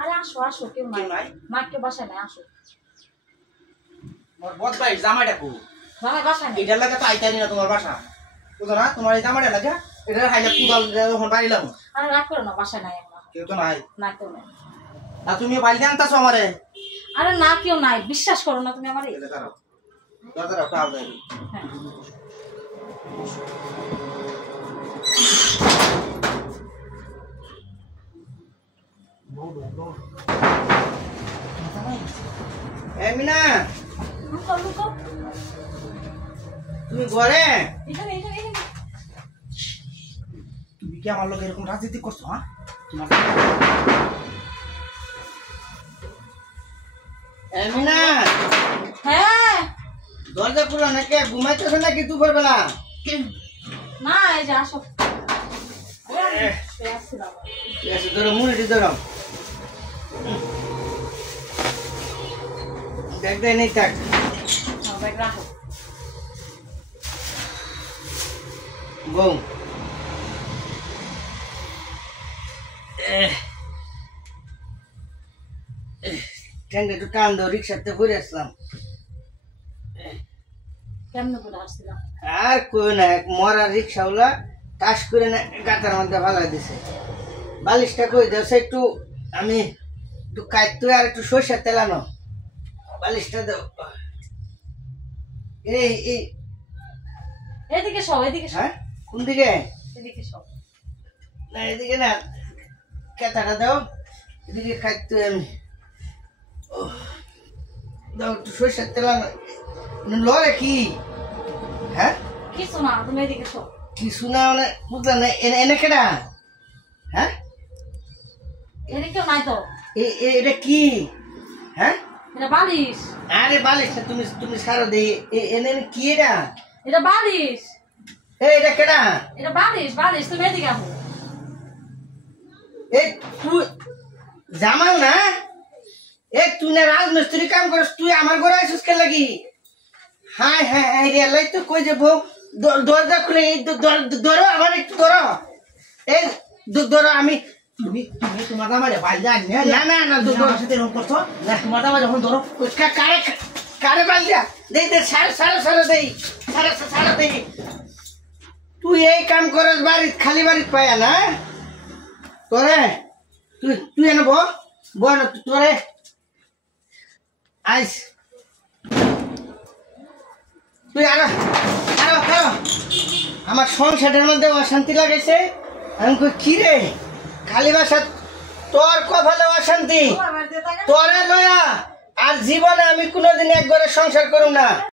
আরে আসো আসো, কেউ নাই, মা কেউ বাসায় নাই, আসো। মোর বদ ভাই জামাইটা কো জামাই বাসায় নাই। এটা লাগা তো আইতানি না তোমার বাসা বুঝো না, তোমার এই জামাইটা লাগা এটা হাইলা কুদাল যখন বাড়িলাম। আরে রাগ করো না, বাসায় নাই আমরা। কেউ তো নাই? না কেউ নাই। আর তুমি বাইরে আনতাছো আমারে? আরে না কেউ নাই, বিশ্বাস করো না তুমি আমারে। দাঁড়াও দাঁড়াও কাল যাই। হ্যাঁ এমিনা লুকো লুকো, তুমি ঘরে? এখানে এখানে এখানে। তুমি কি আমার লোক এরকম রাজনীতি করছো? হ্যাঁ তোমার এমিনা হ্যাঁ দরজা খুলো নাকি? ঘুমাইতেছো নাকি দুপুর বেলা? না এই যে আসো। শুয়ে আসছিলাম। ঠিক আছে ধরো মুড়িটি ধরো। দেখ দে নেই থাক। ব্যাগ রাখো। বউ ট্রেনটা একটু টান দাও, রিক্সাতে ঘুরে আসলাম। কেমনে করে আসছিলাম? আর কই না, এক মরা রিক্সাওয়ালা টাস করে না গাতার মধ্যে ভালো দিছে। বালিশটা কই দেওয়া একটু, আমি একটু কাটতে আর একটু সরষের তেল আনো, বালিশটা দাও। এই এই এদিকে সব, এদিকে সব, হ্যাঁ কোন দিকে? এদিকে সব। না এদিকে না, কেতাটা দাও, এদিকে কাটতে আমি দাও একটু সরষের তেল আনো। লরে কি? হ্যাঁ কিছু না, তুমি এদিকে সব। কিছু না মানে বুঝলাম না, এনে কেডা? হ্যাঁ এদিকে কেউ নাই তো। এটা কি? হ্যাঁ এটা বালিশ। আরে বালিশ না, তুমি তুমি সারো দে। এনে কি এটা? এটা বালিশ। এটা কেডা? এটা বালিশ, বালিশ। তুমি এদিকে আসো। এই তুই জামাল না? তুই না রাজমিস্ত্রি কাম করিস, তুই আমার ঘরে আসিস কে লাগি? হ্যাঁ হ্যাঁ রে তো কই যে বউ দরজা খুলে ধরো, আবার একটু ধরো, এই ধরো। আমি তুমি তুমি তোমার জামাই বাইরে আনি না না না তোমার সাথে এরকম করছো না, তোমার জামাই যখন ধরো কারে কারে বাইরে দেই দে, সারা সারা সারা দেই, সারা সারা দেই। তুই এই কাম করস বাড়ি, খালি বাড়ি পায়া না তোরে? তুই তুই এনে বল না তোরে আইস। তুই আরো আরো আরো আমার সংসারের মধ্যে অশান্তি লাগাইছে। আমি কই কি রে, খালি বাসা তোর কপালে অশান্তি, তোরে লয়া আর জীবনে আমি কোনোদিন এক ঘরে সংসার করুম না।